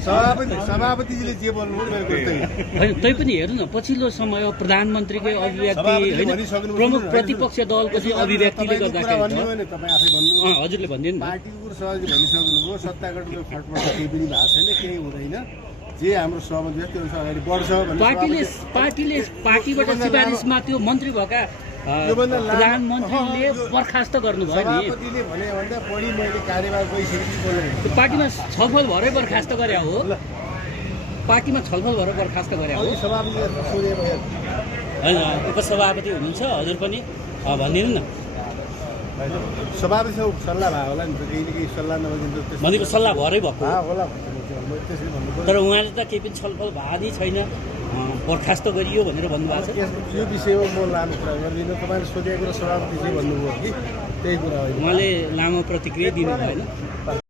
सभापतिजीले जे बोल्नुभयो मेरो त्यही होइन तैपनि हेर्नु न पछिल्लो समय प्रधानमन्त्रीकै अभिव्यक्ति होइन प्रमुख प्रतिपक्ष दलको चाहिँ अभिव्यक्तिले गर्दाखेरि भन्नु भने तपाईँ आफै भन्नु हजुरले भनिदिनु न पार्टीको कुरो सहजले भनिसक्नुभयो सत्तागठनको फटफट केही पनि भएको छैन केही हुँदैन जे हाम्रो सहमति छ त्यो अगाडि बढ्छ पार्टीले पार्टीबाट सिफारिसमा त्यो मन्त्री भएका प्रधानमन्त्रीले बर्खास्त गर्नुभयो नि सभापतिले भने भन्दा बढी मैले कार्यभार गइसकेपछि बोल्नु पार्टीमा छलफल भएरै बर्खास्त गरे हो पार्टीमा छलफल भएर बर्खास्त गरे हो सभापतिले सोधे भयो होइन उपसभापति हुनुहुन्छ हजुर पनि भनिदिनु न सभापतिसँग सल्लाह भयो होला नि त केही न केही सल्लाह नभइदिन्छ भनेको सल्लाह भएरै भएको होला त्यसरी भन्नु तर उहाँले त केही पनि छलफल भाँदी छैन बर्खास्त गरियो भनेर भन्नुभएको छ यो विषयमा म लामो कुरा गर्दिनँ तपाईँले सोधेको कुरा सभापति चाहिँ भन्नुभयो कि त्यही कुरा हो उहाँले लामो प्रतिक्रिया दिनु भएन